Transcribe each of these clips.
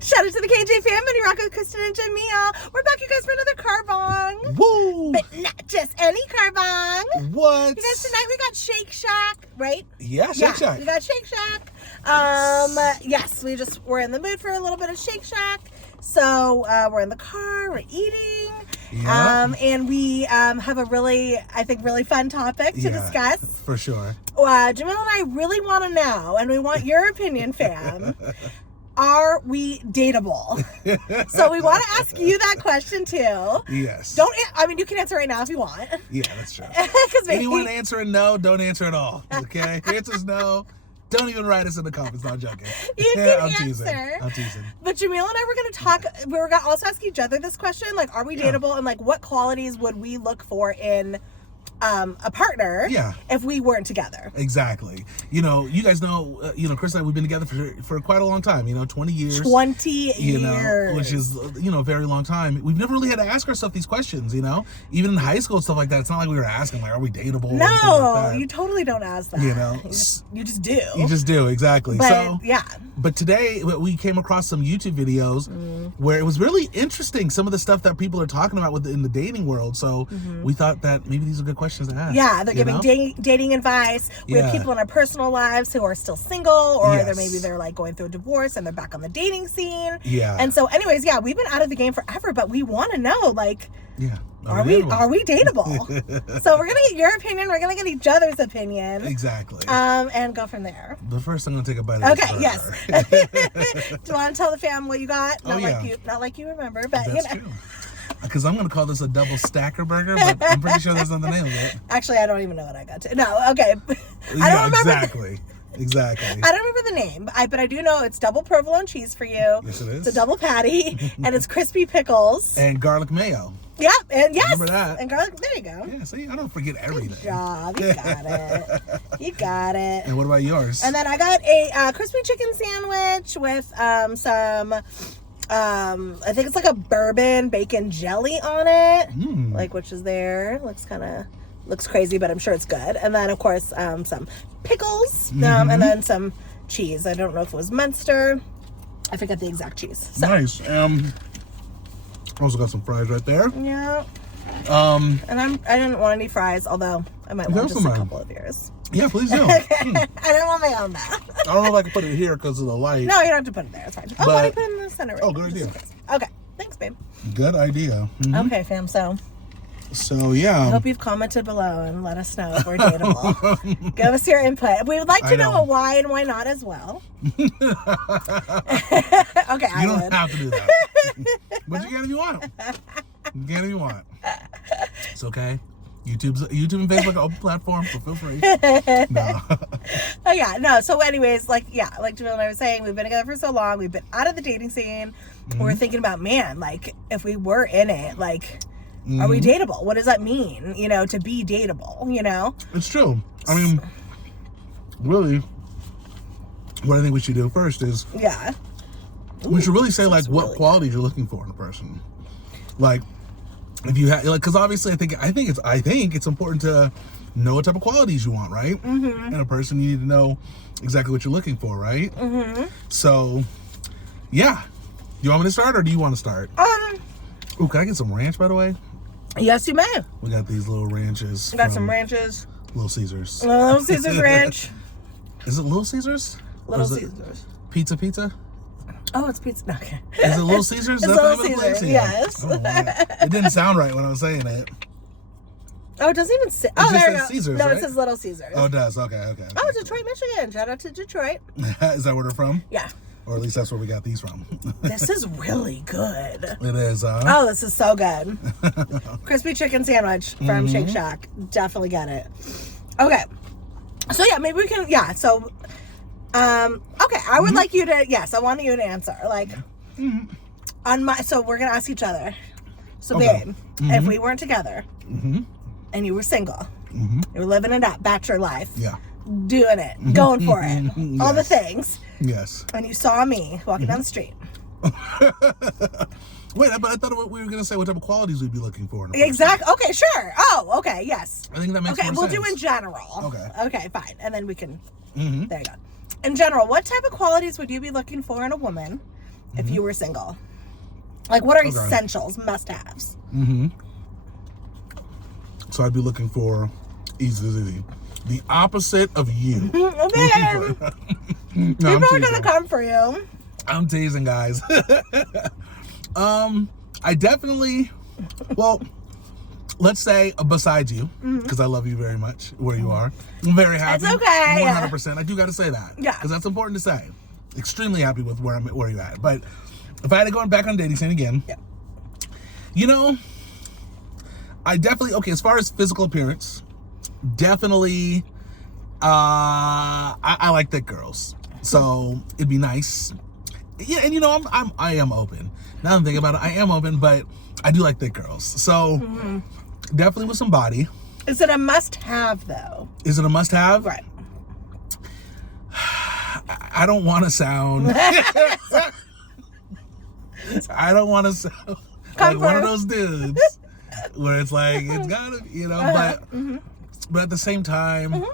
Shout out to the K&J Fam Club with Kristin and Jamil. We're back, you guys, for another carbang. Woo! But not just any carbang. What? You guys, tonight we got Shake Shack, right? Yeah, Shake Shack. We got Shake Shack. Yes, we're in the mood for a little bit of Shake Shack. So we're in the car, we're eating. Yeah. And we have a really fun topic to discuss. For sure. Jamil and I really want to know, and we want your opinion, fam. Are we dateable? So we want to ask you that question too. Yes. You can answer right now if you want. Yeah, that's true. Maybe Anyone answering no, don't answer at all. Okay? Answers no. Don't even write us in the comments. Not joking. You can I'm answer. I'm teasing. But Jamil and I were going to talk. We were going to also ask each other this question: like, are we dateable, and like, what qualities would we look for in a partner if we weren't together? Exactly. You guys know, Chris and I, we've been together for quite a long time, 20 years. 20 years. Which is, a very long time. We've never really had to ask ourselves these questions, Even in high school and stuff like that, it's not like we were asking, like, are we dateable? No, like you totally don't ask that. You just do. You just do, exactly. But, But today, we came across some YouTube videos where it was really interesting, some of the stuff that people are talking about in the dating world. So we thought that maybe these are good questions to ask. Yeah, they're giving dating advice. We have people in our personal lives who are still single, or they're like going through a divorce and they're back on the dating scene. Yeah. And so, anyways, we've been out of the game forever, but we want to know, like, are we dateable? So we're gonna get your opinion. We're gonna get each other's opinion. Exactly. And go from there. But first, I'm gonna take a bite of this burger. Yes. Do you want to tell the fam what you got? Not like you remember, but That's true. Because I'm going to call this a double stacker burger, but I'm pretty sure there's nothing named it. Actually, I don't even know what I got to. No, okay. I don't remember. Exactly. I don't remember the name, but I do know it's double provolone cheese for you. Yes, it is. It's a double patty, and it's crispy pickles. And garlic mayo. Yeah, and yes. Remember that. And garlic, there you go. Yeah, see, I don't forget everything. Good job. You got it. You got it. And what about yours? And then I got a crispy chicken sandwich with some... I think it's like a bourbon bacon jelly on it, which is there. Looks crazy, but I'm sure it's good. And then, of course, some pickles, and then some cheese. I don't know if it was Munster. I forget the exact cheese. So. Nice. Also got some fries right there. Yeah. And I didn't want any fries, although I might want just a couple of yours. Yeah, please do. I didn't want my own though. I don't know if I can put it here because of the light. No, you don't have to put it there. It's fine. Why don't you put it in the center? Oh, good idea. Okay. Thanks, babe. Good idea. Okay, fam. So yeah. I hope you've commented below and let us know if we're dateable. Give us your input. We would like to know a why and why not as well. Okay, You don't have to do that. But you can if you want. You can if you want. It's okay. YouTube and Facebook are open platforms, so feel free. No. Oh yeah, no. So anyways, like Jamil and I were saying, we've been together for so long. We've been out of the dating scene. We're thinking about, man, like if we were in it, like, are we dateable? What does that mean? To be dateable. It's true. I mean, really, what I think we should do first is we should really say like what qualities you're looking for in a person. Like, if you have, like, because obviously I think it's important to know what type of qualities you want, right? In a person, you need to know exactly what you're looking for, right? So, yeah. Do you want me to start, or do you want to start? Ooh, can I get some ranch, by the way? Yes, you may. We got these little ranches. We got some ranches. Little Caesars. Little Caesars ranch. Is it Little Caesars? Little Caesars. Pizza? Oh, it's pizza. Okay. Is it Little Caesars? It's Little Caesars, yes. It didn't sound right when I was saying it. Oh, it doesn't even say. Oh, there you go. Caesars, no, right? It says Little Caesars. Oh, it does. Okay. Oh, Detroit, Michigan. Shout out to Detroit. Is that where they're from? Yeah. Or at least that's where we got these from. This is really good. It is, Oh, this is so good. Crispy chicken sandwich from Shake Shack. Definitely get it. Okay. So, yeah, maybe we can, so, okay, I would like you to, I want you to answer. Like, so we're going to ask each other. So, babe, if we weren't together and you were single, you were living it up, bachelor life, doing it, going for it, all the things. Yes. And you saw me walking down the street. Wait, but I thought we were going to say what type of qualities we'd be looking for. Exactly. Okay, sure. Oh, okay, yes. I think that makes more sense. Okay, we'll do in general. Okay. Okay, fine. And then we can, there you go. In general, what type of qualities would you be looking for in a woman? if you were single? Like, what are essentials, must-haves? So I'd be looking for easy. The opposite of you. Okay. No, People are gonna come for you. I'm teasing, guys. I definitely, well, let's say besides you, because I love you very much where you are. I'm very happy. It's okay. 100%. I do got to say that. Yeah. Because that's important to say. Extremely happy with where you're at. But if I had to go back on dating scene again, you know, I definitely, okay, as far as physical appearance, definitely, I like thick girls. So it'd be nice. Yeah, and you know, I am open. Now that I'm thinking about it, I am open, but I do like thick girls. So definitely with some body. Is it a must-have, though? Is it a must-have? Right. I don't want to sound. I don't want to sound like one of those dudes where it's like it's gotta, you know. But at the same time,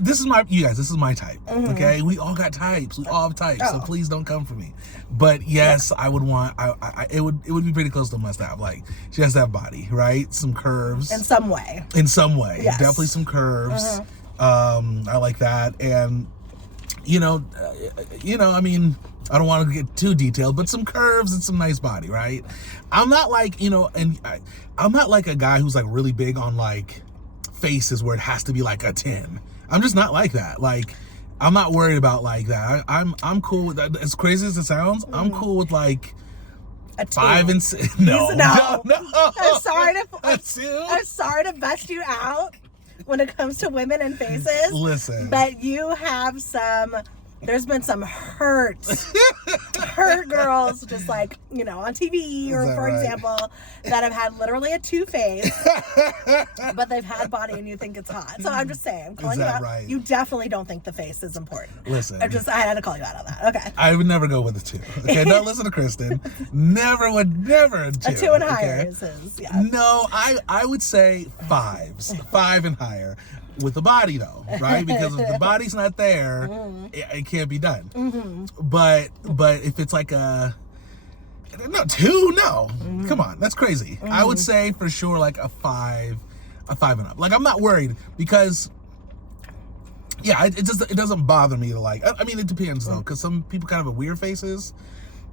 this is my, you guys. This is my type. Okay, we all got types. We all have types. So please don't come for me. But yes, I would want. It would be pretty close to must have. Like she has to have body, right? Some curves. In some way. In some way, yes. Definitely some curves. I like that, and you know, I mean, I don't want to get too detailed, but some curves and some nice body, right? I'm not like, you know, and I'm not like a guy who's like really big on like faces where it has to be like a 10. I'm just not like that. Like, I'm not worried about like that. I'm cool with that. As crazy as it sounds, I'm cool with like a 2. 5 and 6. No. I'm sorry to bust you out when it comes to women and faces. Listen, but you have some. There's been some hurt girls, just like, you know, on TV or, for example, that have had literally a 2 face, but they've had body and you think it's hot. So I'm just saying, I'm calling you out. Right? You definitely don't think the face is important. Listen, I had to call you out on that. Okay. I would never go with a 2. Okay, don't listen to Kristin. Never a 2. A 2 and higher is yeah. No, I would say 5s, 5 and higher. With the body though, right? Because if the body's not there, it can't be done. But if it's like a 2, no, come on, that's crazy. I would say for sure like a 5 and up. Like I'm not worried because it doesn't bother me to like. I mean, it depends though, because some people kind of have weird faces.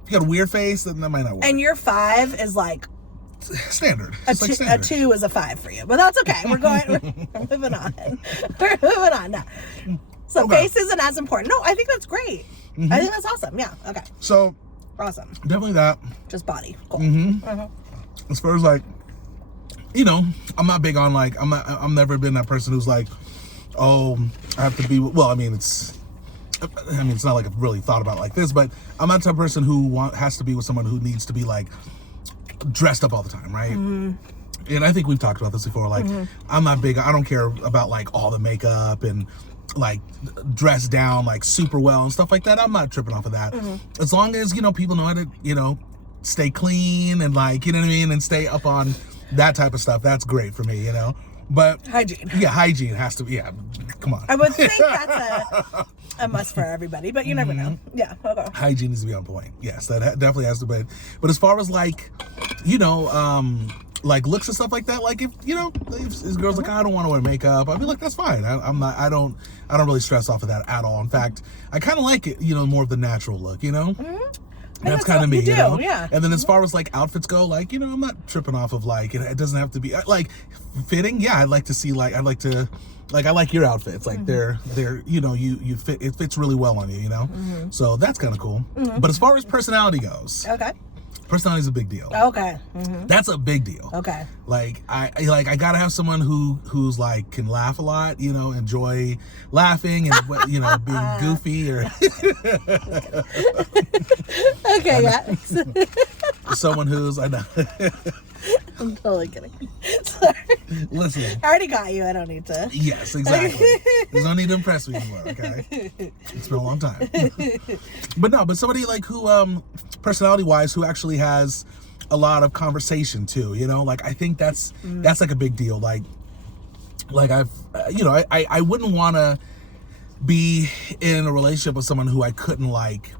If you got a weird face, then that might not work. And your 5 is like. Standard. A 2 is a 5 for you, but that's okay. We're moving on. We're moving on now. So face isn't as important. No, I think that's great. I think that's awesome. Yeah. Okay. So awesome. Definitely that. Just body. Cool. As far as like, you know, I'm not big on like I've never been that person who's like, oh, I have to be. Well, I mean it's not like I've really thought about it like this, but I'm not the type of person who has to be with someone who needs to be like dressed up all the time, right? And I think we've talked about this before. Like, I'm not big. I don't care about like all the makeup and like dressed down like super well and stuff like that. I'm not tripping off of that. As long as, you know, people know how to, you know, stay clean and like, you know what I mean, and stay up on that type of stuff. That's great for me, you know. But hygiene. Yeah, hygiene has to be. Yeah, come on. I would think that's a must for everybody, but you never know. Yeah, okay. Hygiene needs to be on point. Yes, that definitely has to be. But as far as like, you know, like looks and stuff like that, like if you know, if girls like I don't want to wear makeup, I'd be like that's fine. I don't really stress off of that at all. In fact, I kind of like it, you know, more of the natural look, you know. That's kind of me, you know? Yeah. And then as far as like outfits go, like, you know, I'm not tripping off of like, it doesn't have to be like fitting. Yeah. I'd like to see like, I like your outfits. Like they're, you know, you fit, it fits really well on you, you know? So that's kind of cool. But as far as personality goes. Okay. Personality is a big deal. Okay. That's a big deal. Okay. Like I gotta have someone who's like can laugh a lot, you know, enjoy laughing and you know being goofy or. Okay. Yeah. Someone who's I know. I'm totally kidding. Sorry. Listen. I already got you. I don't need to. Yes, exactly. There's no need to impress me anymore, okay? It's been a long time. But somebody like who, personality-wise, who actually has a lot of conversation too, you know? Like, I think that's like a big deal. Like I've, you know, I wouldn't want to be in a relationship with someone who I couldn't like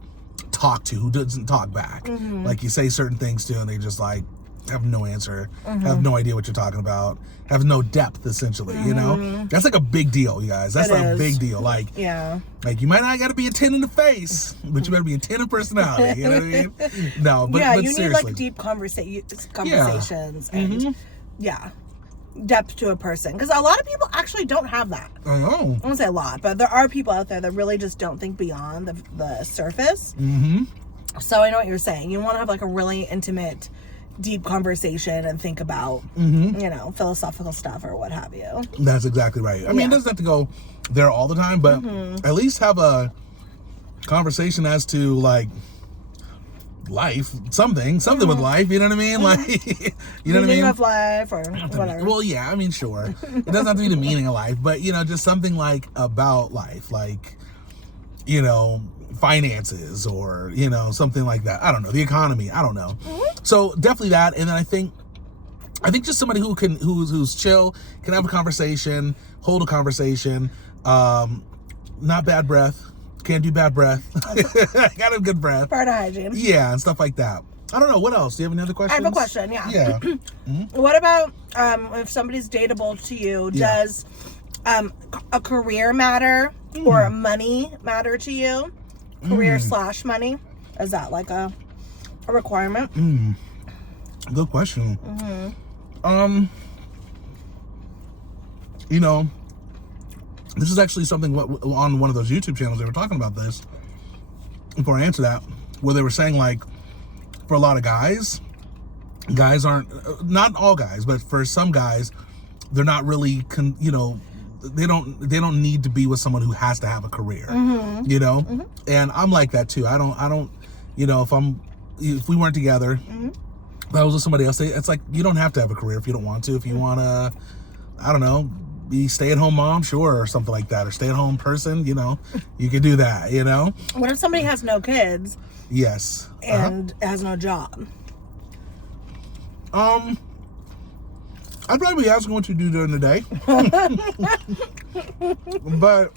talk to, who doesn't talk back. Like you say certain things to, and they just like have no answer, have no idea what you're talking about, have no depth, essentially. You know, that's like a big deal, you guys. That's like a big deal. Like, like you might not got to be a 10 in the face, but you better be a 10 in personality. You know what I mean? No, but you seriously. need like deep conversations and depth to a person, because a lot of people actually don't have that. I know. I won't say a lot, but there are people out there that really just don't think beyond the surface. So I know what you're saying. You want to have like a really intimate, deep conversation and think about, you know, philosophical stuff or what have you. That's exactly right. I mean, it doesn't have to go there all the time, but at least have a conversation as to like life, something with life, you know what I mean? Like, you know what I mean? Meaning of life or whatever. Well, yeah, I mean, sure. It doesn't have to be the meaning of life, but, you know, just something like about life, like, you know, finances or, you know, something like that. I don't know. The economy. I don't know. So definitely that. And then I think just somebody who's chill, can have a conversation, hold a conversation, not bad breath. Can't do bad breath. Got a good breath. Part of hygiene. Yeah, and stuff like that. I don't know. What else? Do you have any other questions? I have a question, Yeah. What about if somebody's dateable to you, does a career matter or money matter to you? Career / money? Is that like a requirement? Good question. You know, this is actually something on one of those YouTube channels, they were talking about this, before I answer that, where they were saying, like, for a lot of guys aren't, not all guys, but for some guys, they're not really, you know, they don't need to be with someone who has to have a career, you know? And I'm like that too. I don't, you know, if we weren't together, if I was with somebody else, it's like, you don't have to have a career if you don't want to. If you want to, I don't know, be stay-at-home mom, sure, or something like that, or stay-at-home person, you know, you can do that, you know? What if somebody has no kids? Yes. And has no job? I'd probably be asking what you do during the day. But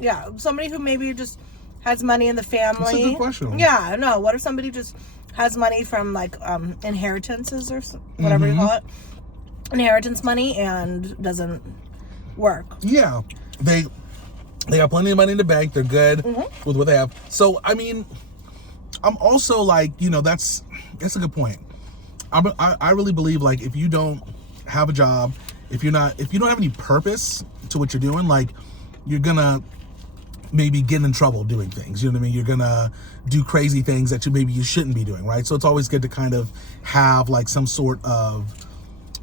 yeah, somebody who maybe just has money in the family. That's a good question. Yeah, no. What if somebody just has money from like inheritances or whatever you call it, inheritance money, and doesn't work? Yeah, they got plenty of money in the bank. They're good with what they have. So I mean, I'm also like, you know, that's a good point. I really believe, like, if you don't have a job, if you don't have any purpose to what you're doing, like, you're gonna maybe get in trouble doing things, you know what I mean? You're gonna do crazy things that you shouldn't be doing, right? So it's always good to kind of have like some sort of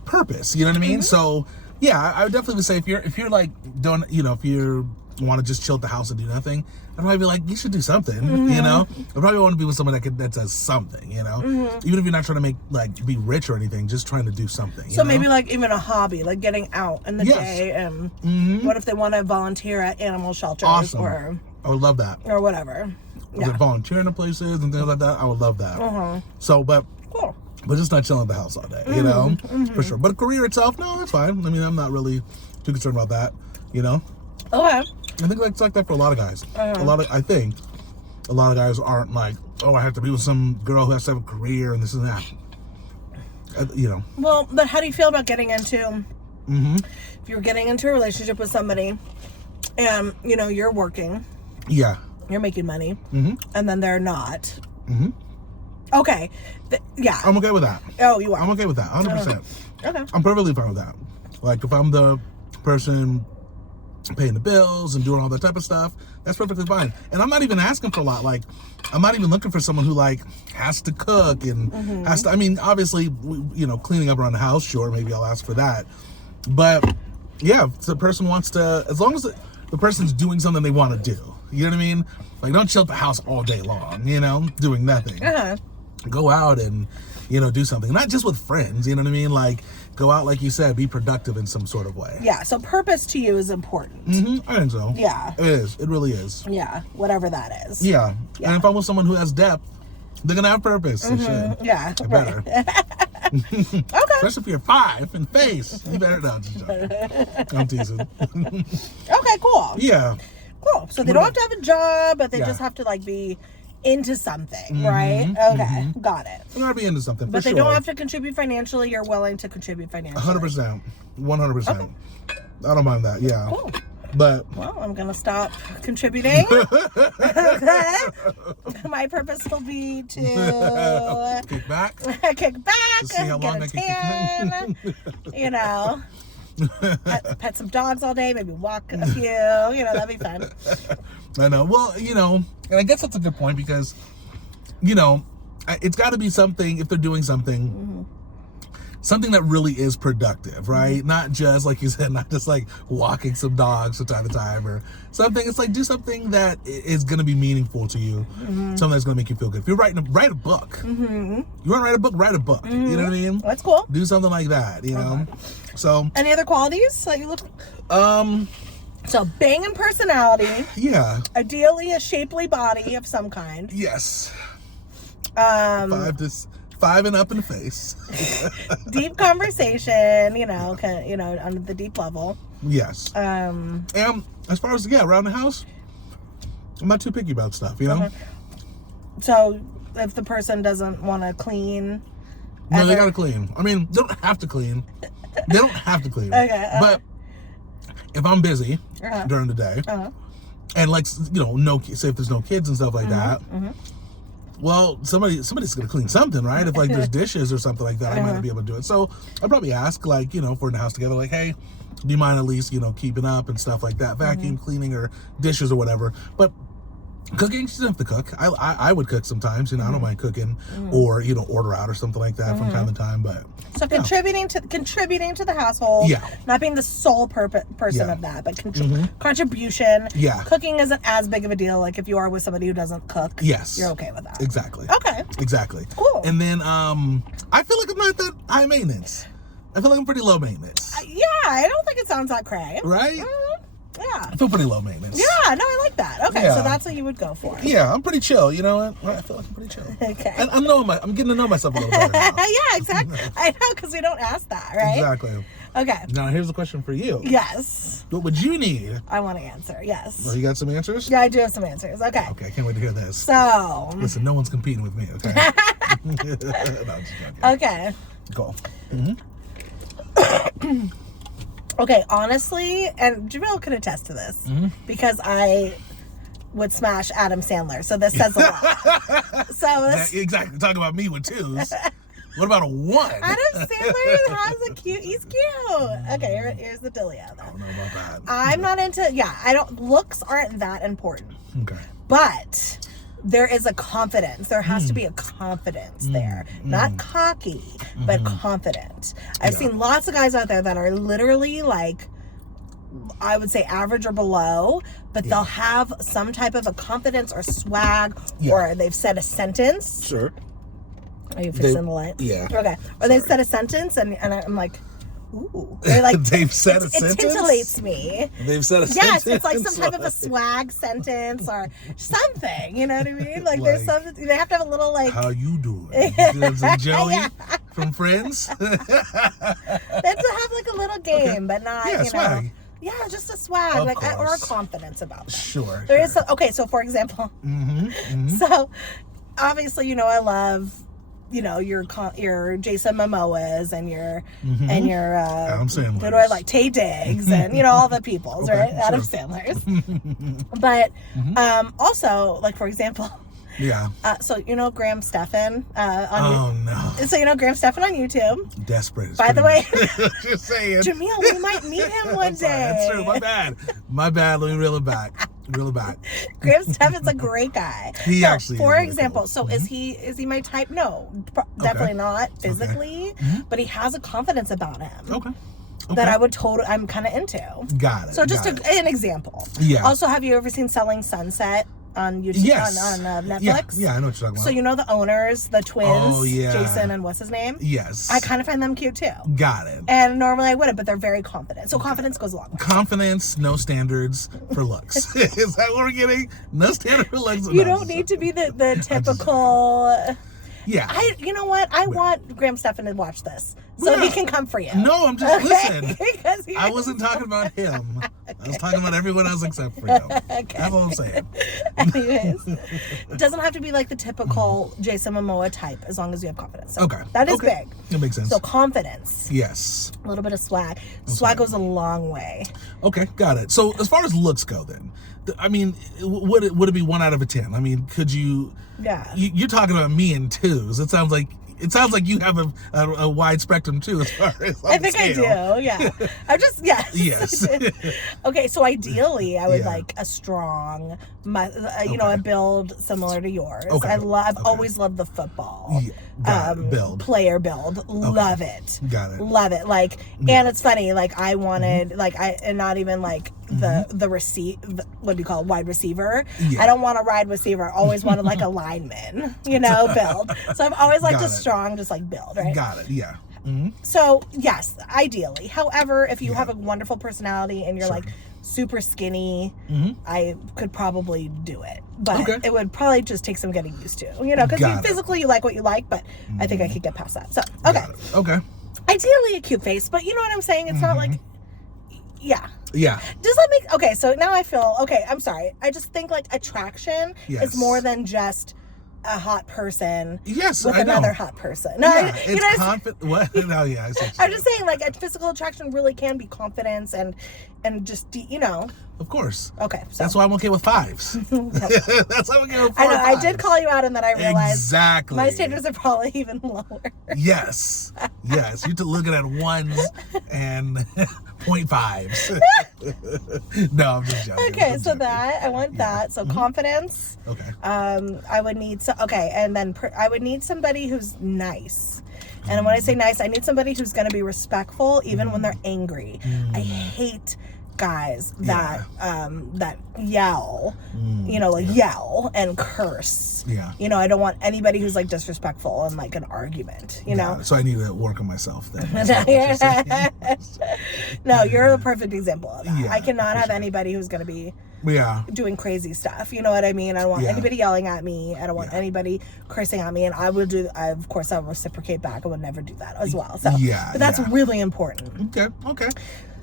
purpose, you know what I mean? So yeah, I would definitely say if you're like doing, you know, if you want to just chill at the house and do nothing, I'd probably be like, you should do something, you know? I probably want to be with someone that does something, you know? Even if you're not trying to be rich or anything, just trying to do something. So maybe like even a hobby, like getting out in the day, and what if they want to volunteer at animal shelters or I would love that. Or whatever. Yeah. Volunteering at places and things like that, I would love that. So, but cool. But just not chilling at the house all day, you know? For sure. But a career itself, no, that's fine. I mean, I'm not really too concerned about that, you know? Okay. I think it's like that for a lot of guys. I think a lot of guys aren't like, oh, I have to be with some girl who has to have a career and this and that. You know. Well, but how do you feel about getting into, if you're getting into a relationship with somebody and, you know, you're working. Yeah. You're making money. And then they're not. Okay. Yeah. I'm okay with that. Oh, you are? I'm okay with that, 100%. Okay. I'm perfectly fine with that. Like, if I'm the person paying the bills and doing all that type of stuff, that's perfectly fine. And I'm not even asking for a lot. Like, I'm not even looking for someone who like has to cook and has to, I mean, obviously, you know, cleaning up around the house, sure, maybe I'll ask for that. But yeah, if the person wants to, as long as the person's doing something they want to do, you know what I mean? Like, don't chill at the house all day long, you know, doing nothing. Go out and, you know, do something. Not just with friends, you know what I mean? Like, go out, like you said, be productive in some sort of way. Yeah, so purpose to you is important. I think so. Yeah. It is. It really is. Yeah, whatever that is. Yeah. And if I'm with someone who has depth, they're going to have purpose. They should. Yeah. They better. Okay. Especially if you're 5 in face. You better not. I'm teasing. Okay, cool. Yeah. Cool. So they don't have to have a job, but they just have to like be into something, right? Okay, got it. They gotta be into something, but they don't have to contribute financially. You're willing to contribute financially. 100%, 100%. Okay. I don't mind that. Yeah. Cool. But I'm gonna stop contributing. Okay. My purpose will be to kick back. To see how long I can tan. You know, pet some dogs all day. Maybe walk a few. You know, that'd be fun. I know. Well, you know, and I guess that's a good point because, you know, it's got to be something if they're doing something. Something that really is productive, right? Not just, like you said, not just like walking some dogs from time to time or something. It's like, do something that is going to be meaningful to you. Something that's going to make you feel good. If you're write a book. You want to write a book? Write a book. You know what I mean? That's cool. Do something like that, you know? So. Any other qualities that you look? So banging personality. Yeah. Ideally a shapely body of some kind. Yes. 5 and up in the face. Deep conversation, you know, on the deep level. Yes. And as far as around the house, I'm not too picky about stuff, you know. So if the person doesn't want to clean, no, they gotta clean. I mean, they don't have to clean. They don't have to clean. Okay. But if I'm busy during the day, and like say if there's no kids and stuff like that. Well, somebody's gonna clean something, right? If like there's dishes or something like that, I might not be able to do it. So I'd probably ask, like, if we're in the house together, like, hey, do you mind at least, keeping up and stuff like that, vacuum cleaning or dishes or whatever. But cooking, she doesn't have to cook. I would cook sometimes, I don't mind cooking or order out or something like that from time to time. But so contributing to the household, not being the sole person of that, but contribution. Yeah, cooking isn't as big of a deal. Like if you are with somebody who doesn't cook, you're okay with that. Exactly. Okay. Exactly. Cool. And then I feel like I'm not that high maintenance. I feel like I'm pretty low maintenance. I don't think it sounds that cray. Right. Yeah. I feel pretty low maintenance. Yeah, no, I like that. Okay, so that's what you would go for. Yeah, I'm pretty chill. You know what? I feel like I'm pretty chill. Okay. And I'm getting to know myself a little better now. Yeah, exactly. I know, because we don't ask that, right? Exactly. Okay. Now, here's a question for you. Yes. What would you need? I want to answer, yes. Well, you got some answers? Yeah, I do have some answers. Okay. Okay, I can't wait to hear this. So. Listen, no one's competing with me, okay? No, I'm just joking. Okay. Cool. Okay, honestly, and Jamil could attest to this, because I would smash Adam Sandler, so this says a lot. Exactly, talking about me with twos. What about a 1? Adam Sandler he's cute. Okay, here's the dealio, though. I don't know about that. I'm not into, looks aren't that important. Okay. But there is a confidence. There has to be a confidence there. Not cocky, but confident. I've seen lots of guys out there that are literally like, I would say average or below, but they'll have some type of a confidence or swag, or they've said a sentence. Sure. Are you fixing the light? Yeah. Okay. Or they've said a sentence, and I'm like, ooh. They're like, they've said a sentence? It titillates me. They've said a Yes, sentence? it's like some type of a swag sentence or something. You know what I mean? Like there's something, they have to have a little like. How you doing? Joey from Friends? They have to have like a little game, but not, swag. Yeah, just a swag, of like course. or a confidence about them. Sure. There is so for example, so obviously, I love, your Jason Momoas and your Adam Sandler. Who do I like? Tay Diggs and all the peoples, right? Sure. Adam Sandler's. But also, like for example. Yeah. So Graham Stephan no. So Graham Stephan on YouTube. Desperate. By the way, just saying. Jamil, we might meet him one day. That's true. My bad. Let me reel it back. Graham Stephan's a great guy. He actually. For is example, really cool. So is he my type? No, definitely not physically. But he has a confidence about him. Okay. That I'm kind of into. Got it. So just an example. Yeah. Also, have you ever seen Selling Sunset on YouTube? Yes. On Netflix? Yeah, I know what you're talking about. So the owners, the twins, Jason and what's his name? Yes. I kind of find them cute too. Got it. And normally I wouldn't, but they're very confident. So confidence goes along with it. Confidence, no standards for looks. Is that what we're getting? No standard for looks. You don't need to be the typical. Yeah. You know what? I want Graham Stephan to watch this. so he can come for you. No, I'm just listen. Because I wasn't talking about him. I was talking about everyone else except for you. Okay. That's all I'm saying. Anyways, it doesn't have to be like the typical Jason Momoa type, as long as you have confidence. So Okay. that is big. That makes sense. So confidence. Yes. A little bit of swag. Swag goes a long way. Okay, got it. So as far as looks go, then, I mean, would it be 1 out of 10? I mean, could you? Yeah. You're talking about me in twos. It sounds like you have a wide spectrum too, as far as I think I do. Yeah. I'm just Yes. Okay, so ideally, I would like a strong, a build similar to yours. Okay. I've always loved the football build. player build. Love it. Got it. Love it. Like, and it's funny. Like, I wanted and not even like the what do you call it, wide receiver. Yeah. I don't want a wide receiver. I always wanted like a lineman, build. So I've always liked a strong, just like build, right? Got it. Yeah. So yes, ideally. However, if you have a wonderful personality and you're like super skinny, I could probably do it. But it would probably just take some getting used to, because physically you like what you like, but I think I could get past that. So, okay. Okay. Ideally a cute face, but you know what I'm saying? It's not like, Yeah. Does that make, okay, so now I feel, okay, I'm sorry. I just think like attraction is more than just a hot person with another hot person. No, it's confident. What? No, yeah. I'm just saying, like, a physical attraction really can be confidence and just, Of course. Okay. So. That's why I'm okay with 5s. That's why I'm okay with 4 I know. I 5s. did call you out, and then I realized exactly my standards are probably even lower. Yes. You're looking at 1s and 0.5s. No, I'm just joking. Okay, so I want that. So confidence. Okay. I would need and then I would need somebody who's nice. And when I say nice, I need somebody who's going to be respectful even when they're angry. I hate guys that yell, yell and curse. Yeah. I don't want anybody who's like disrespectful in like an argument, know. So I need to work on myself then. No, you're the perfect example of that. Yeah, I cannot have anybody who's going to be doing crazy stuff. You know what I mean? I don't want anybody yelling at me. I don't want anybody cursing at me. And of course, I'll reciprocate back. I would never do that as well. So, but that's really important. Okay.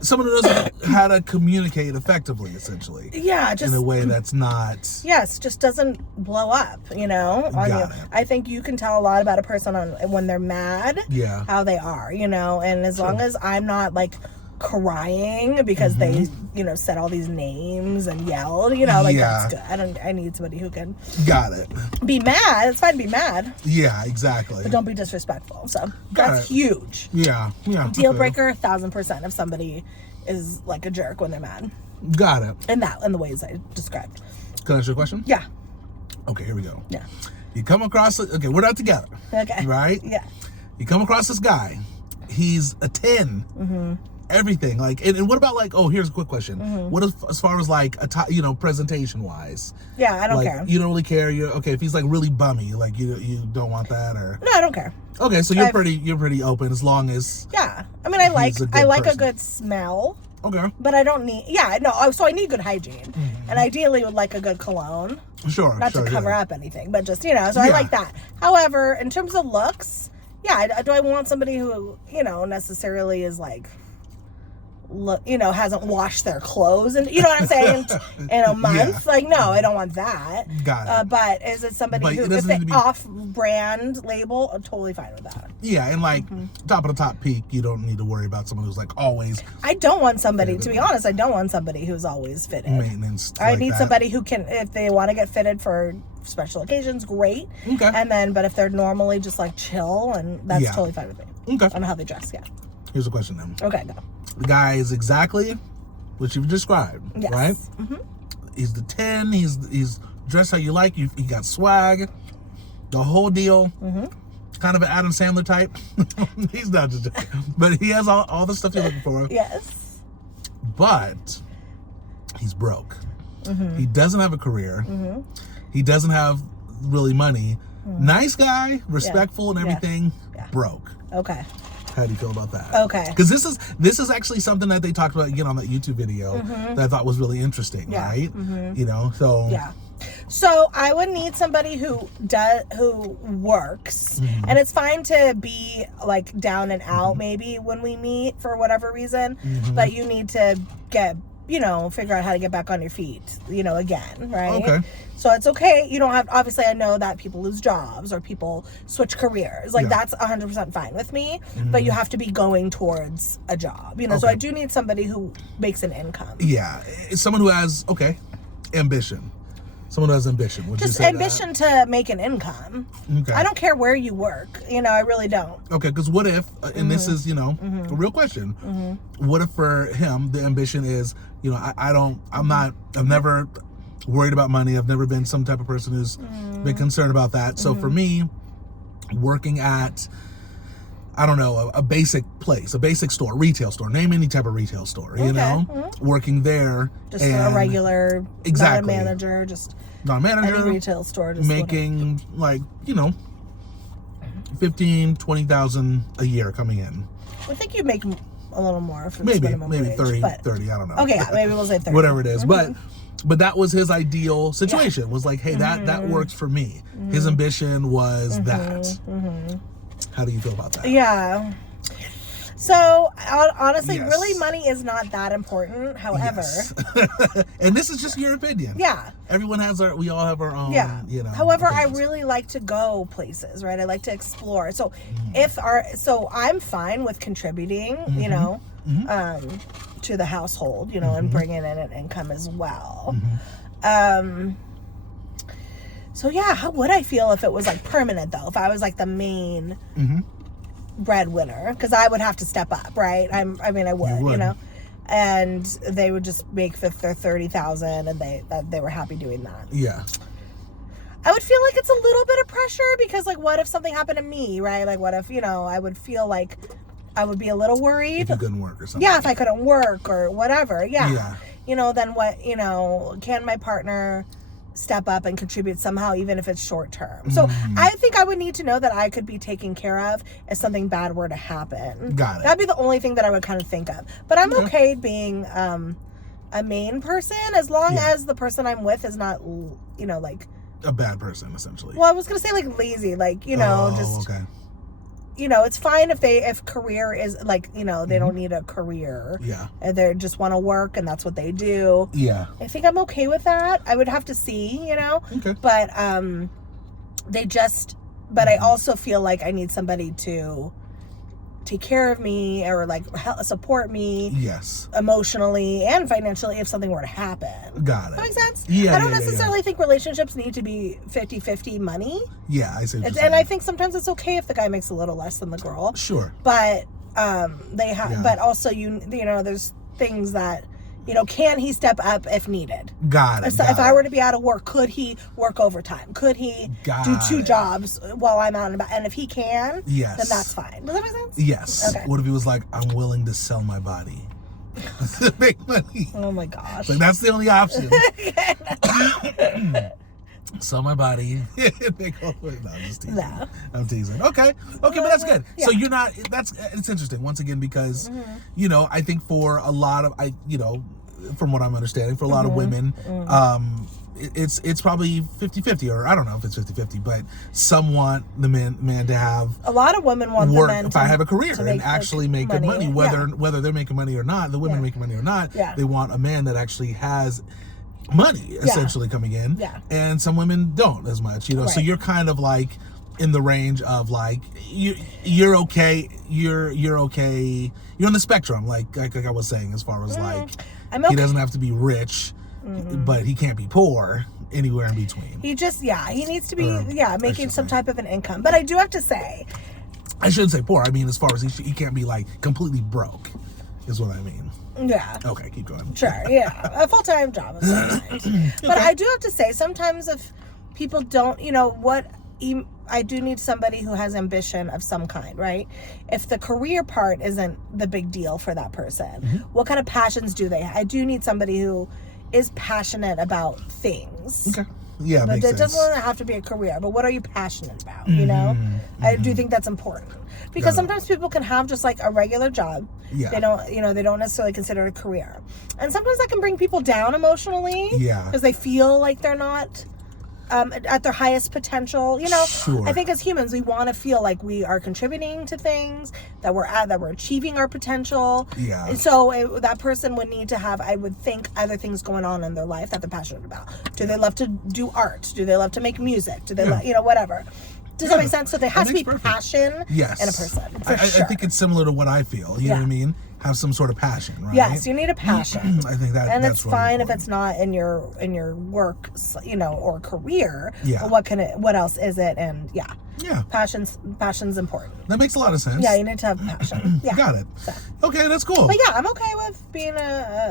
Someone who knows how to communicate effectively, essentially. Yeah, just in a way that's not. Yes, just doesn't blow up, on you. I think you can tell a lot about a person when they're mad. Yeah. How they are, and as long as I'm not like crying because they, said all these names and yelled, that's good. I need somebody who can. Got it. Be mad. It's fine to be mad. Yeah, exactly. But don't be disrespectful. So that's huge. Yeah. Deal breaker 1,000% if somebody is like a jerk when they're mad. Got it. In the ways I described. Can I ask you a question? Yeah. Okay, here we go. Yeah. You come across we're not together. Okay. Right? Yeah. You come across this guy. He's a 10. Mm-hmm. Everything and what about here's a quick question. What as far as presentation wise? Yeah, I don't care. You don't really care. If he's really bummy, you don't want that or no, I don't care. Okay, so you're pretty open as long as I mean I like a good smell. Okay, but I don't need so I need good hygiene and ideally would like a good cologne. Sure, not to cover up anything, but just so I like that. However, in terms of looks, do I want somebody who necessarily is hasn't washed their clothes and what I'm saying in a month. No, I don't want that. Got it. But is it somebody who if they off-brand label, I'm totally fine with that. Yeah, and top of the top peak, you don't need to worry about someone who's always. I don't want somebody, to be honest, I don't want somebody who's always fitted. Maintenance. I need somebody who can, if they want to get fitted for special occasions, great. Okay. And then, but if they're normally just chill, and that's totally fine with me. Okay. On how they dress. Yeah. Here's a question then. Okay, go. The guy is exactly what you've described, right? Mm-hmm. He's the 10. He's dressed how you like. He got swag, the whole deal. Mm-hmm. Kind of an Adam Sandler type. He's not just, but he has all the stuff you're looking for. Yes. But he's broke. Mm-hmm. He doesn't have a career. Mm-hmm. He doesn't have really money. Mm-hmm. Nice guy, respectful and everything. Yeah. Broke. Okay. How do you feel about that? Okay. Because this is actually something that they talked about again on that YouTube video that I thought was really interesting, right? Mm-hmm. So. Yeah. So I would need somebody who works, and it's fine to be like down and out maybe when we meet for whatever reason, but you need to get, figure out how to get back on your feet, again, right? Okay. So it's okay. You don't have, obviously I know that people lose jobs or people switch careers. Like that's 100% fine with me, but you have to be going towards a job, so I do need somebody who makes an income. Yeah. It's someone who has, ambition. Someone who has ambition. Would Just you say ambition to make an income. Okay. I don't care where you work. I really don't. Okay, because what if, and this is, a real question. What if for him, the ambition is, I've never worried about money. I've never been some type of person who's been concerned about that. So for me, working at, I don't know, a basic place, a basic store, retail store, name any type of retail store, working there. Just a regular, not a manager, not a manager, any retail store. Just making like, 15, 20,000 a year coming in. I think you make a little more. For maybe wage, 30, I don't know. Okay, yeah, maybe we'll say 30. Whatever it is. But that was his ideal situation, was like, hey, that works for me. His ambition was that. How do you feel about that? Yeah. So, honestly, really money is not that important. However. Yes. And this is just your opinion. Yeah. Everyone has we all have our own, However, opinions. I really like to go places, right? I like to explore. So, so I'm fine with contributing, to the household, and bringing in an income as well. So yeah, how would I feel if it was like permanent though? If I was like the main breadwinner, because I would have to step up, right? I would, and they would just make their 30,000, and they were happy doing that. Yeah. I would feel like it's a little bit of pressure because, like, what if something happened to me, right? Like, what if I would feel like I would be a little worried if you couldn't work or something. Yeah, if I couldn't work or whatever. Yeah. Then what? Can my partner step up and contribute somehow, even if it's short term? So I think I would need to know that I could be taken care of if something bad were to happen. Got it. That'd be the only thing that I would kind of think of. But I'm okay being a main person as long as the person I'm with is not, like a bad person, essentially. Well, I was gonna say like lazy, like it's fine if career is like, they don't need a career. Yeah. And they just want to work and that's what they do. Yeah. I think I'm okay with that. I would have to see, Okay. But but I also feel like I need somebody to take care of me or like support me. Yes. Emotionally and financially if something were to happen. Got it. That makes sense? Yeah. I don't necessarily think relationships need to be 50-50 money. Yeah, I see what you're saying. And I think sometimes it's okay if the guy makes a little less than the girl. Sure. But but also there's things that can he step up if needed? Got it. If I were to be out of work, could he work overtime? Could he do 2 jobs while I'm out and about? And if he can, then that's fine. Does that make sense? Yes. Okay. What if he was like, I'm willing to sell my body to make money? Oh my gosh. Like, that's the only option. Sell my body. No, I'm just teasing. No. I'm teasing. Okay, but that's good. Yeah. So you're not, it's interesting, once again, because, I think for a lot of, from what I'm understanding, for a lot of women, it's probably 50-50, or I don't know if it's 50-50, but some want the man to have a lot of women want work, the men if I have a career and actually make good money, whether they're making money or not, the women making money or not, they want a man that actually has money essentially coming in, and some women don't as much, so you're kind of like in the range of like you're okay, you're okay, you're on the spectrum, like I was saying, as far as like he doesn't have to be rich, but he can't be poor, anywhere in between. He just he needs to be making some type of an income. But I do have to say, I shouldn't say poor, I mean as far as he can't be like completely broke is what I mean. Yeah. Okay, keep going. Sure, yeah. A full-time job is sometimes. But I do have to say, sometimes if people don't, I do need somebody who has ambition of some kind, right? If the career part isn't the big deal for that person, what kind of passions do they have? I do need somebody who is passionate about things. Okay. Yeah, but it doesn't have to be a career, but what are you passionate about, I do think that's important. Because sometimes people can have just like a regular job. Yeah. They don't, they don't necessarily consider it a career. And sometimes that can bring people down emotionally. Yeah. Because they feel like they're not at their highest potential. You know, Sure. I think as humans, we want to feel like we are contributing to things, that we're achieving our potential. Yeah. And so that person would need to have, I would think, other things going on in their life that they're passionate about. Do they love to do art? Do they love to make music? Do they, you know, whatever. Does that make sense? So there has to be passion in a person. For sure. I think it's similar to what I feel. You know what I mean? Have some sort of passion, right? Yes, you need a passion. I think that, and that's it's really fine important. if it's not in your work, you know, or career. Yeah. But what else is it? And yeah, passion's important. That makes a lot of sense. Yeah, you need to have passion. Yeah, got it. So. Okay, that's cool. But yeah, I'm okay with being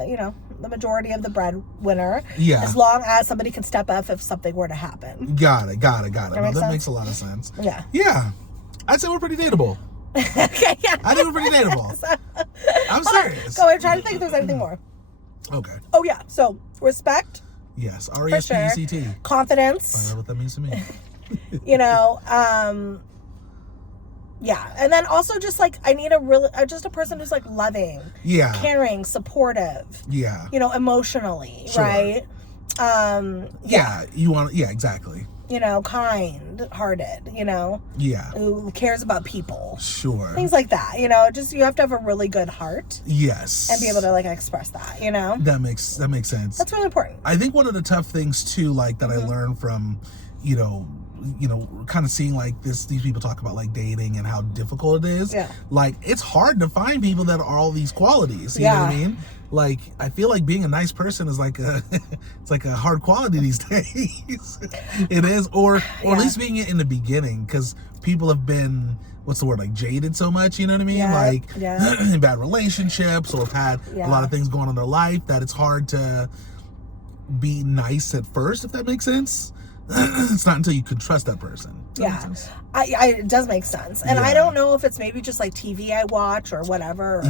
you know, the majority of the breadwinner. Yeah. As long as somebody can step up if something were to happen. Got it. That makes a lot of sense. Yeah. Yeah. I'd say we're pretty dateable. Okay, yeah. I think we're pretty dateable. I'm serious. Go, I'm trying to think if there's anything more. Okay. Oh yeah. So respect. Yes. R-E-S-P-E-C-T. Sure. Confidence. Find out what that means to me. You know, yeah. And then also just like, I need just a person who's like loving, caring, supportive, you know, emotionally, right? Exactly. You know, kind-hearted, you know? Yeah. Who cares about people. Sure. Things like that, you know? Just, you have to have a really good heart. Yes. And be able to, like, express that, you know? That makes sense. That's really important. I think one of the tough things, too, like, that I learned from, you know, kind of seeing, like, these people talk about, like, dating and how difficult it is. Yeah. Like, it's hard to find people that are all these qualities. You know what I mean? Like, I feel like being a nice person is like it's like a hard quality these days. It is, or at least being it in the beginning, because people have been, what's the word, like jaded so much, you know what I mean? Like in bad relationships, or have had a lot of things going on in their life, that it's hard to be nice at first, if that makes sense. It's not until you can trust that person. It does make sense. And I don't know if it's maybe just like TV I watch or whatever.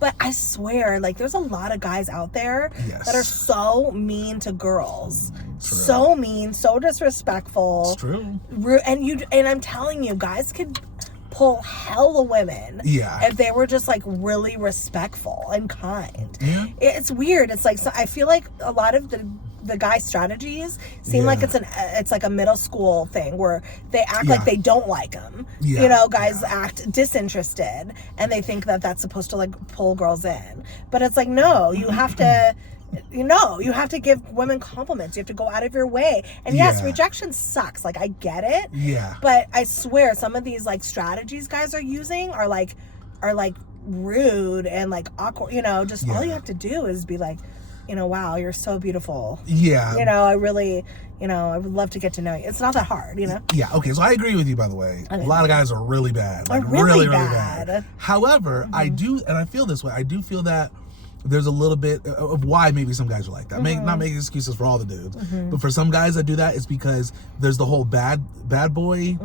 But I swear, like, there's a lot of guys out there that are so mean to girls. So mean, so disrespectful. It's true. And I'm telling you, guys could pull hella women if they were just like really respectful and kind. It's weird. It's like, so I feel like a lot of the guy strategies seem like it's like a middle school thing where they act like they don't like them. You know, guys act disinterested and they think that that's supposed to like pull girls in. But it's like, no, you have to, you have to give women compliments. You have to go out of your way. And yes, rejection sucks. Like, I get it. But I swear some of these like strategies guys are using are like rude and like awkward. You know, just all you have to do is be like, you know, wow, you're so beautiful. You know, I really, you know, I would love to get to know you. It's not that hard, you know? Okay, so I agree with you, by the way. A lot of guys are really bad. Like, really bad. However, I do, and I feel this way, I do feel that there's a little bit of why maybe some guys are like that. Not making excuses for all the dudes, but for some guys that do that, it's because there's the whole bad boy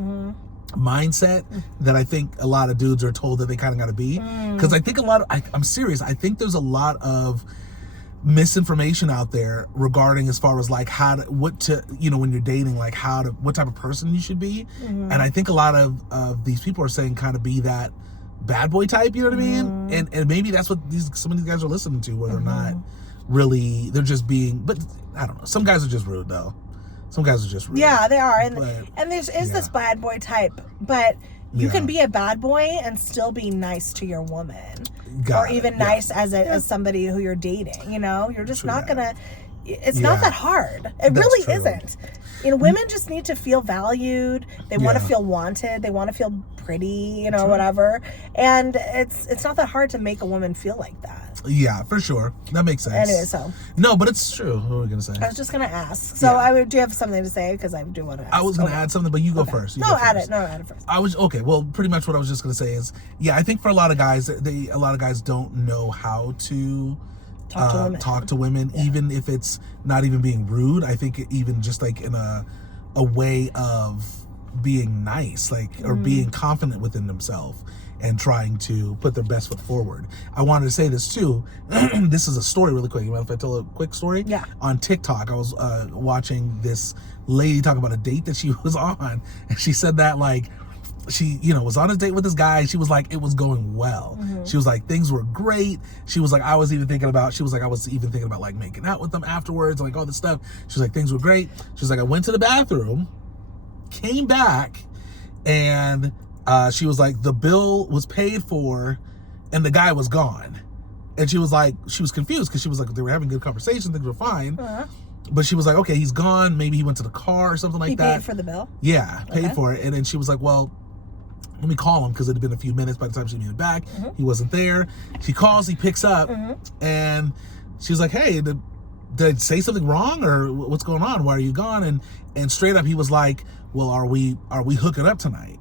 mindset that I think a lot of dudes are told that they kind of got to be. Because I think I'm serious, I think there's a lot of misinformation out there regarding as far as like when you're dating, like what type of person you should be. And I think a lot of these people are saying kind of be that bad boy type, you know what I mean? And maybe that's what some of these guys are listening to, where they're not really, they're just being, but I don't know, some guys are just rude though. Some guys are just rude. Yeah, they are. And there's this bad boy type, but you can be a bad boy and still be nice to your woman. Nice as somebody who you're dating, you know? You're just not gonna, it's not that hard. It really isn't. You know, women just need to feel valued. They want to feel wanted. They want to feel pretty, you know, whatever. And it's not that hard to make a woman feel like that. Yeah, for sure. That makes sense. Anyway, so. No, but it's true. What were we going to say? I was just going to ask. So do you have something to say? Because I do want to ask. I was going to add something, but you go first. Add it first. Okay, well, pretty much what I was just going to say is, I think for a lot of guys, a lot of guys don't know how to talk to women, even if it's not even being rude. I think even just like in a way of being nice, like, or being confident within themselves and trying to put their best foot forward. I wanted to say this too. This is a story really quick. You mind if I tell a quick story? Yeah. On TikTok, I was watching this lady talk about a date that she was on, and she said that, like, she, was on a date with this guy. She was like, it was going well. She was like, things were great. She was like, I was even thinking about like making out with them afterwards, like all this stuff. She was like, things were great. She was like, I went to the bathroom, came back, and she was like, the bill was paid for and the guy was gone. And she was like, she was confused because she was like, they were having good conversation, things were fine. But she was like, okay, he's gone. Maybe he went to the car or something like that. He paid for the bill? Yeah, paid for it. And then she was like, well, let me call him, because it had been a few minutes by the time she made it back. He wasn't there. She calls, he picks up, and she was like, hey, did I say something wrong, or what's going on? Why are you gone? And straight up he was like, well, are we hooking up tonight?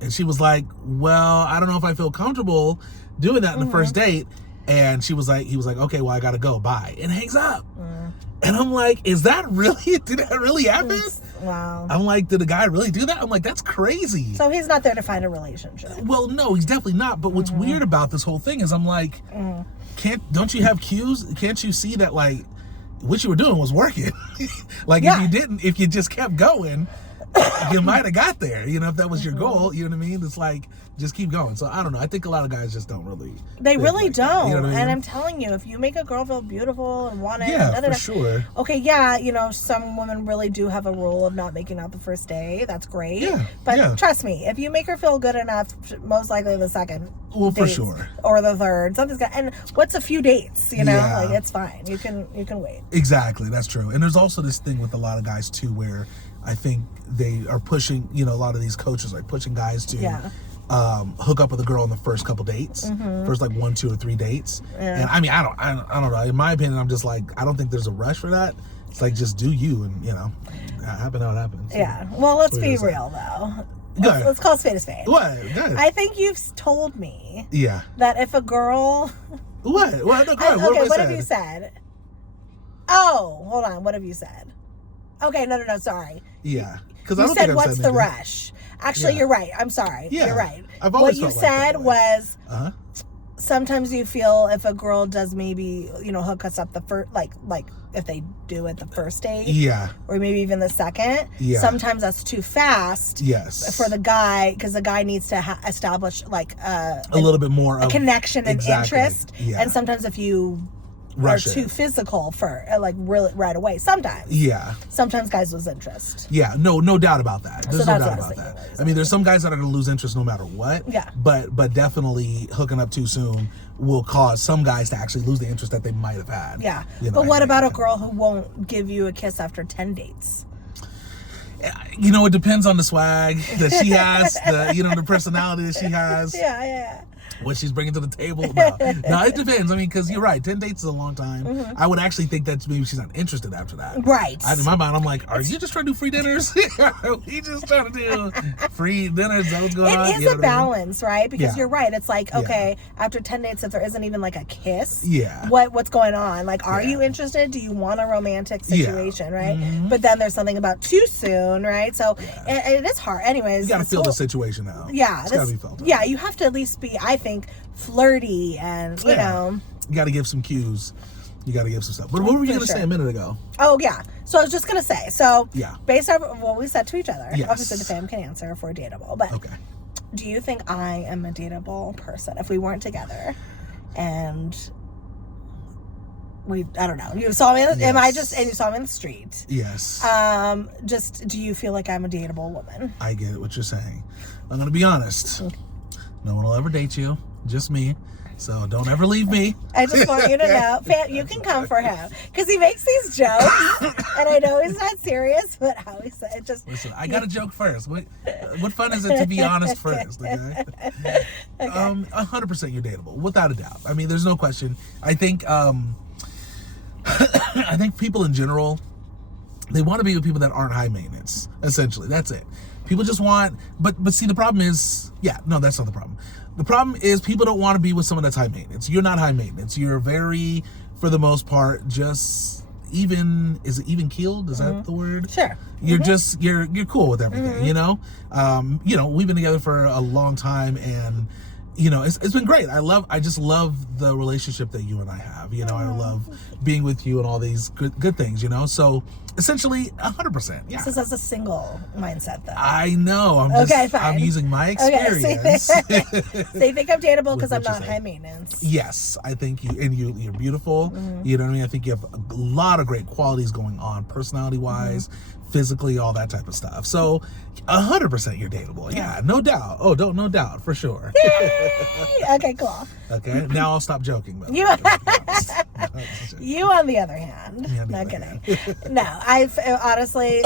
And she was like, well, I don't know if I feel comfortable doing that in the first date. And he was like, okay, well, I gotta go, bye, and hangs up. And I'm like, did that really happen? Wow. I'm like, did the guy really do that? I'm like, that's crazy. So he's not there to find a relationship. Well, no, he's definitely not. But what's weird about this whole thing is I'm like, don't you have cues? Can't you see that, like, what you were doing was working? Like, if you just kept going, you might have got there, if that was your goal, you know what I mean? It's like, just keep going. So I don't know. I think a lot of guys just don't really. They really don't. You know what I mean? And I'm telling you, if you make a girl feel beautiful and want it, for sure. Okay, yeah, some women really do have a rule of not making out the first day. That's great. Yeah. But trust me, if you make her feel good enough, most likely the second. Well, for sure. Or the third. Something's got. And what's a few dates? Like, it's fine. You can wait. Exactly. That's true. And there's also this thing with a lot of guys too, where I think they are pushing. A lot of these coaches are pushing guys to. Hook up with a girl on the first couple dates, first like 1, 2, or 3 dates. And I mean, I don't know. In my opinion, I'm just like, I don't think there's a rush for that. It's like, just do you, and happen how it happens. Yeah. Well, let's be real though. Let's call a spade a spade. What? I think you've told me. Yeah. That if a girl. What? No, what have you said? Oh, hold on. What have you said? Okay. No. Sorry. Yeah. Because you said, "What's the rush?" Actually, you're right. I'm sorry. Yeah. You're right. I've always what you said was sometimes you feel if a girl does maybe, hook us up the first, like if they do it the first date. Yeah. Or maybe even the second. Yeah. Sometimes that's too fast. Yes. For the guy, because the guy needs to establish like a little bit more of connection and interest. Yeah. And sometimes if you are too physical for like really right away. Sometimes. Yeah. Sometimes guys lose interest. Yeah. No doubt about that. There's no doubt about that. I mean, there's some guys that are going to lose interest no matter what. Yeah. But definitely hooking up too soon will cause some guys to actually lose the interest that they might have had. Yeah. But what about a girl who won't give you a kiss after 10 dates? It depends on the swag that she has, the personality that she has. Yeah. What she's bringing to the table. No, it depends. I mean, because you're right. 10 dates is a long time. I would actually think that maybe she's not interested after that. Right. In my mind, I'm like, are you just trying to do free dinners? Are we just trying to do free dinners? Is that what's going on? It is a balance, right? Because you're right. It's like, okay, after 10 dates, if there isn't even like a kiss, what's going on? Like, are you interested? Do you want a romantic situation, right? But then there's something about too soon, right? So it is hard. Anyways. You got to feel the situation out. Yeah. It's got to be felt out. Yeah, you have to at least be, I think, flirty and you know, you got to give some cues, you got to give some stuff. But what were you going to say a minute ago? Oh yeah, so I was just going to say, based on what we said to each other, obviously the fam can answer if we're dateable, but do you think I am a dateable person if we weren't together and I don't know, you saw me and you saw me in the street? Yes. Just, do you feel like I'm a dateable woman? I get what you're saying. I'm going to be honest. No one will ever date you, just me. So don't ever leave me. I just want you to know, fam, you can come for him because he makes these jokes, and I know he's not serious, but how he said it just. Listen, I got a joke first. What fun is it to be honest first? Okay. 100% you're dateable, without a doubt. I mean, there's no question. I think people in general, they want to be with people that aren't high maintenance. Essentially, that's it. People just want, but see, the problem is, that's not the problem. The problem is people don't want to be with someone that's high maintenance. You're not high maintenance. You're very, for the most part, just even keeled? Is that the word? Sure. You're just, you're cool with everything, we've been together for a long time, and it's been great. I just love the relationship that you and I have. I love being with you and all these good things, So Essentially, 100%. Yeah. This is as a single mindset, though. I know. I'm using my experience. Okay, so you think I'm dateable because I'm not high maintenance? Yes, I think you're beautiful. You know what I mean? I think you have a lot of great qualities going on, personality-wise, physically, all that type of stuff. So, 100% you're dateable. Yeah, no doubt. Oh, no doubt, for sure. Yay! Okay, cool. Okay, now I'll stop joking. Though. You, on the other hand, not kidding. No, honestly,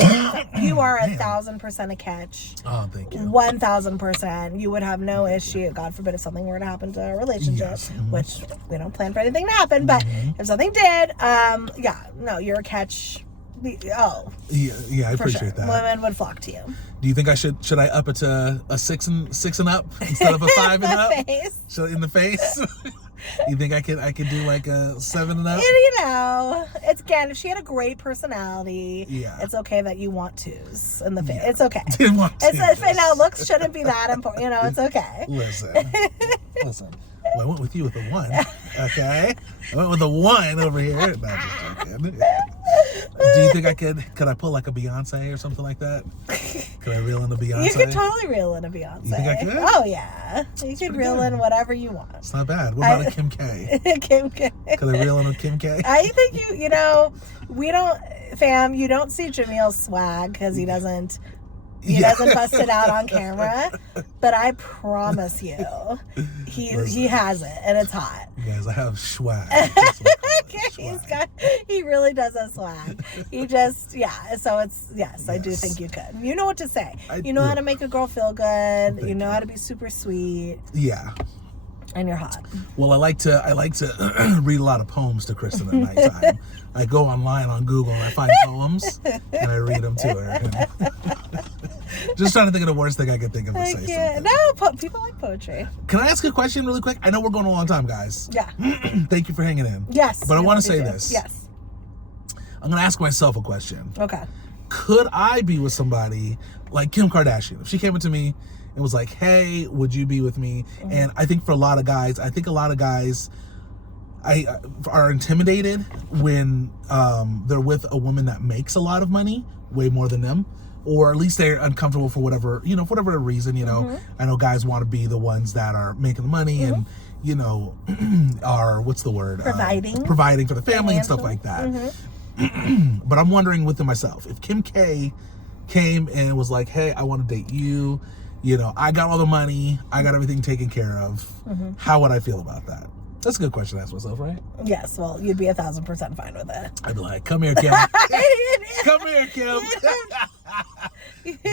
you are 1,000% a catch. Oh, thank you. 1,000%. You would have no issue. God forbid if something were to happen to a relationship, which we don't plan for anything to happen. But if something did, you're a catch. Yeah, I appreciate that. Women would flock to you. Do you think I should I up it to a 6 and up instead of a 5 and up? In the face. You think I could do like a 7 and up? You know, it's again, if she had a great personality, it's okay that you want twos in the face. It's okay. Now looks shouldn't be that important. You know, it's okay. Listen. Well, I went with you with a 1. Okay, I went with a 1 over here. Not just joking. Do you think I could I pull like a Beyonce or something like that? Could I reel in a Beyonce? You could totally reel in a Beyonce. You think I could? Oh yeah, you could reel in whatever you want. It's not bad. What about a Kim K? Kim K. Could I reel in a Kim K? I think you don't see Jamil's swag because he doesn't bust it out on camera, but I promise you, he has it, and it's hot. You guys, I have swag. He really does have swag. He just, so it's, yes, I do think you could. You know what to say. You know how to make a girl feel good. You know how to be super sweet. Yeah. And you're hot. Well, I like to read a lot of poems to Kristin at nighttime. I go online on Google and I find poems and I read them to her. Just trying to think of the worst thing I could think of to say something. No, people like poetry. Can I ask a question really quick? I know we're going a long time, guys. Yeah. Thank you for hanging in. Yes. But I want to say this. Yes. I'm going to ask myself a question. Okay. Could I be with somebody like Kim Kardashian? If she came up to me and was like, hey, would you be with me? And I think for a lot of guys, are intimidated when they're with a woman that makes a lot of money, way more than them, or at least they're uncomfortable for whatever reason. I know guys want to be the ones that are making the money and are providing for the family and stuff like that. But I'm wondering within myself, if Kim K came and was like, hey, I want to date you, I got all the money, I got everything taken care of, how would I feel about that? That's a good question to ask myself, right? Yes, well, you'd be 1,000% fine with it. I'd be like, come here, Kim. Come here, Kim.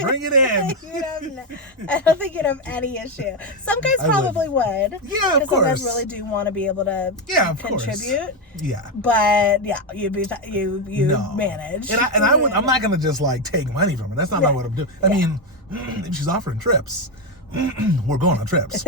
Bring it in. I don't think you'd have any issue. Some guys probably would. Yeah, of course. Some guys really do want to be able to contribute. Yeah. But yeah, you'd manage. And I'm not going to just like take money from her. That's not what I'm doing. I mean, if she's offering trips, we're going on trips.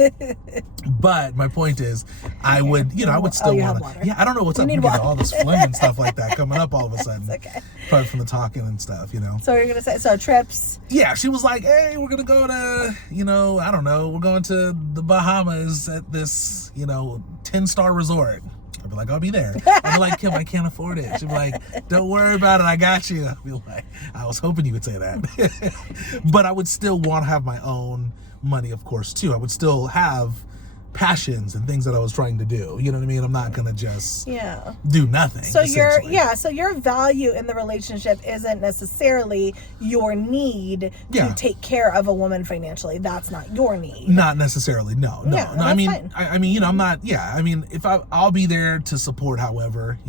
But my point is, I would still want to. Yeah, I don't know what's up. We get all this phlegm and stuff like that coming up all of a sudden. Okay. Probably from the talking and stuff, So you're gonna say trips? Yeah, she was like, "Hey, we're gonna go to, I don't know, we're going to the Bahamas at this, 10-star resort." I'd be like, I'll be there. I'd be like, Kim, I can't afford it. She'd be like, don't worry about it, I got you. I'd be like, I was hoping you would say that. But I would still want to have my own money, of course, too. I would still have passions and things that I was trying to do. You know what I mean? I'm not gonna just do nothing. So your value in the relationship isn't necessarily your need to take care of a woman financially. That's not your need. Not necessarily. No. I mean, fine. I mean, I'm not. Yeah, I mean, if I'll be there to support, however,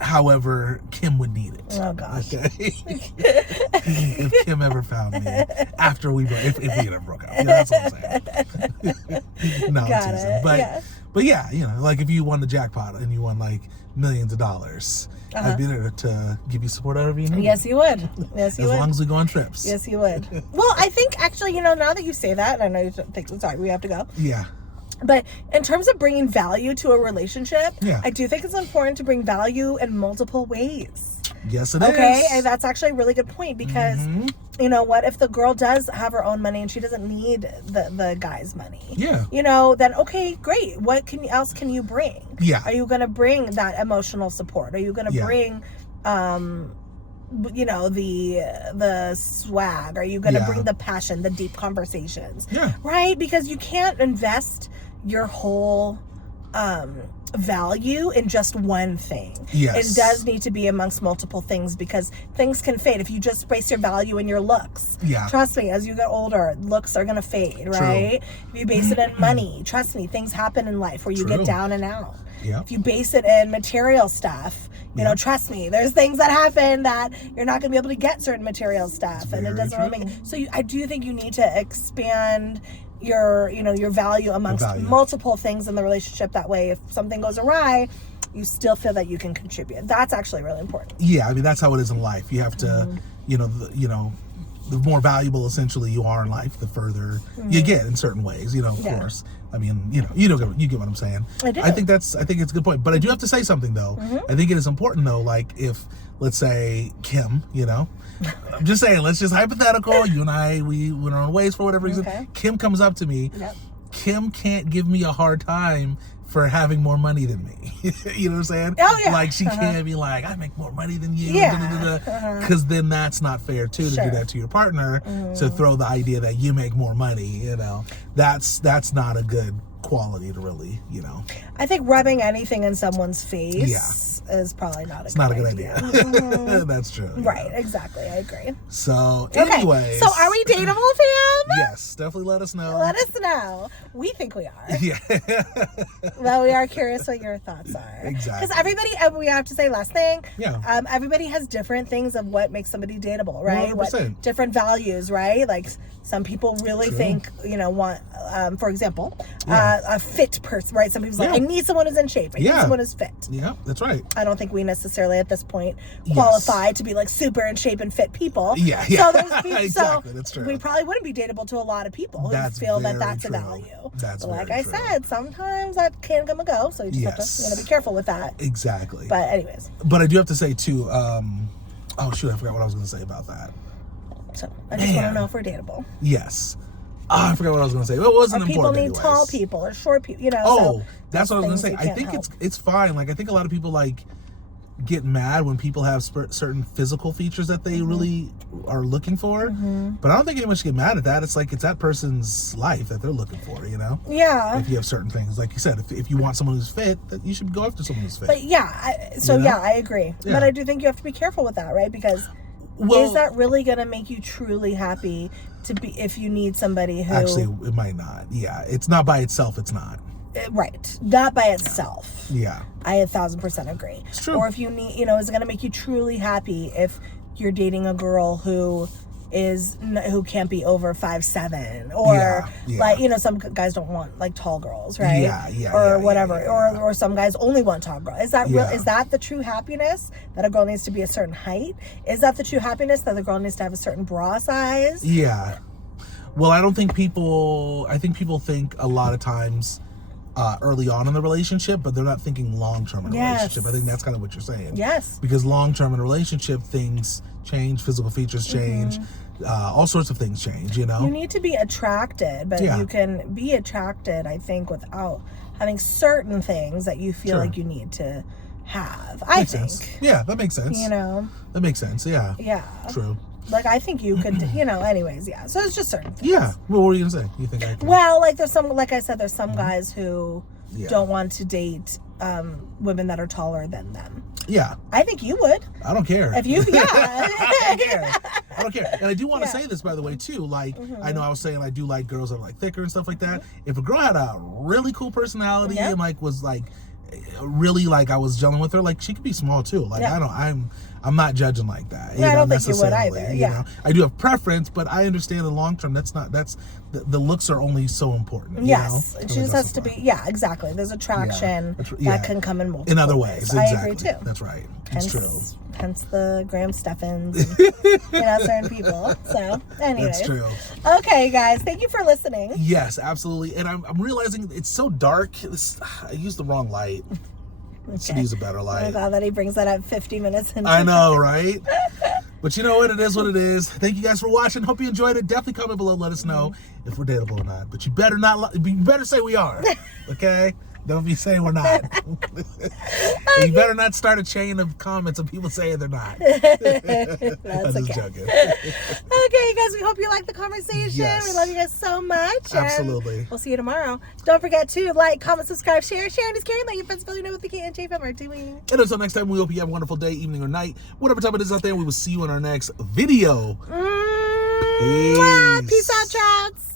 however Kim would need it. Oh gosh. Okay. If Kim ever found me after if we ever broke up. That's what I'm saying. No, I'm teasing. But yeah, like if you won the jackpot and you won like millions of dollars, I'd be there to give you support however you need. Yes, you would. Yes, you would. As long as we go on trips. Yes, you would. Well, I think actually, now that you say that, I know you think, sorry, we have to go. Yeah. But in terms of bringing value to a relationship, I do think it's important to bring value in multiple ways. Yes, it is. Okay, and that's actually a really good point because, what if the girl does have her own money and she doesn't need the guy's money? Yeah. Then okay, great. What else can you bring? Yeah. Are you going to bring that emotional support? Are you going to bring you know, the swag? Are you going to bring the passion, the deep conversations? Yeah. Right? Because you can't invest your whole value in just one thing. Yes. It does need to be amongst multiple things, because things can fade. If you just base your value in your looks, trust me, as you get older, looks are going to fade, right? If you base it in money, trust me, things happen in life where you get down and out. If you base it in material stuff, you know, trust me, there's things that happen that you're not going to be able to get certain material stuff, and it doesn't really make it. So I do think you need to expand your, you know, your value amongst multiple things in the relationship. That way, if something goes awry, you still feel that you can contribute. That's actually really important. Yeah, I mean, that's how it is in life. You have to, you know, the more valuable essentially you are in life, the further you get in certain ways, you know, of course. I mean, you get what I'm saying. I do. I think it's a good point. But I do have to say something though. I think it is important though, like if, let's say, Kim, you know, I'm just saying, let's just hypothetical, you and I, we went our own ways for whatever reason. Kim comes up to me. Kim can't give me a hard time for having more money than me. You know what I'm saying? Oh, yeah. Like, she can't be like, I make more money than you. Because then that's not fair, too, to do that to your partner, to throw the idea that you make more money, you know. That's not a good quality to really, you know. I think rubbing anything in someone's face is probably not a good idea. That's true. Right, exactly. I agree. So, anyway. So, are we dateable, fam? Yes, definitely let us know. Let us know. We think we are. Yeah. Well, we are curious what your thoughts are. Exactly. Because everybody, we have to say last thing. Yeah. Everybody has different things of what makes somebody dateable, right? 100%. What different values, right? Like, some people really think, you know, want, for example, a fit person, right? Some people's like, I need someone who's in shape. I need someone who's fit. Yeah, that's right. I don't think we necessarily at this point qualify to be like super in shape and fit people. Yeah. So there's people, exactly, that's true. We probably wouldn't be dateable to a lot of people who feel that that's true. a value. That's but like very I true. said, sometimes that can come and go. So you just have to be careful with that. Exactly. But anyways. But I do have to say too, oh shoot, I forgot what I was going to say about that. So I just want to know if we're dateable. Yes. Oh, I forgot what I was going to say. Well, it wasn't important anyways. People need tall people or short people, you know. Oh, that's what I was going to say. I think it's fine. Like, I think a lot of people like get mad when people have certain physical features that they really are looking for. But I don't think anyone should get mad at that. It's like, it's that person's life that they're looking for, you know? Yeah. If you have certain things. Like you said, if you want someone who's fit, that you should go after someone who's fit. But I agree. Yeah. But I do think you have to be careful with that, right? Because is that really going to make you truly happy to be, if you need somebody who... Actually, it might not. Yeah. It's not by itself. It's not. Right. Not by itself. Yeah. I 1000% agree. It's true. Or if you need, you know, is it going to make you truly happy if you're dating a girl who can't be over 5'7", or like, you know, some guys don't want like tall girls, right? Or whatever. Or some guys only want tall girls. Is that real? Is that the true happiness, that a girl needs to be a certain height? Is that the true happiness, that the girl needs to have a certain bra size? Yeah. Well, I think people think a lot of times early on in the relationship, but they're not thinking long-term in a relationship. I think that's kind of what you're saying. Yes. Because long-term in a relationship, things change, physical features change, all sorts of things change, you know? You need to be attracted, but you can be attracted, I think, without having certain things that you feel like you need to have. I think. Sense. Yeah, that makes sense. You know? That makes sense, yeah. Yeah. True. Like, I think you could, you know, anyways, yeah. So it's just certain things. Yeah. Well, what were you going to say? You think I can... Well, like, there's some, like I said, there's some guys who don't want to date women that are taller than them. Yeah. I think you would. I don't care. If you, I don't care. And I do want to say this, by the way, too. Like, I know I was saying I do like girls that are, like, thicker and stuff like that. If a girl had a really cool personality and, like, was, like, really, like, I was gelling with her, like, she could be small, too. Like, I'm not judging like that. Yeah, I don't think you would either. You know? I do have preference, but I understand in the long term, the looks are only so important. Yes. You know? It just has to be, exactly. There's attraction that can come in multiple in other ways. Exactly. I agree, too. That's right. It's true. Hence the Graham Steffens and certain people. So, anyways. That's true. Okay, guys. Thank you for listening. Yes, absolutely. And I'm realizing it's so dark. I used the wrong light. Should use a better light. Oh, God, that he brings that up 50 minutes into I know, right? But you know what? It is what it is. Thank you guys for watching. Hope you enjoyed it. Definitely comment below. Let us know if we're dateable or not. But you better say we are. Okay? Don't be saying we're not. You better not start a chain of comments of people saying they're not. I'm just joking. Okay, you guys, we hope you like the conversation. Yes. We love you guys so much. Absolutely. We'll see you tomorrow. Don't forget to like, comment, subscribe, share. Sharing is caring. Let your friends feel you know what the K&J Fam are doing. And until next time, we hope you have a wonderful day, evening, or night. Whatever time it is out there, we will see you in our next video. Peace out, Trouts.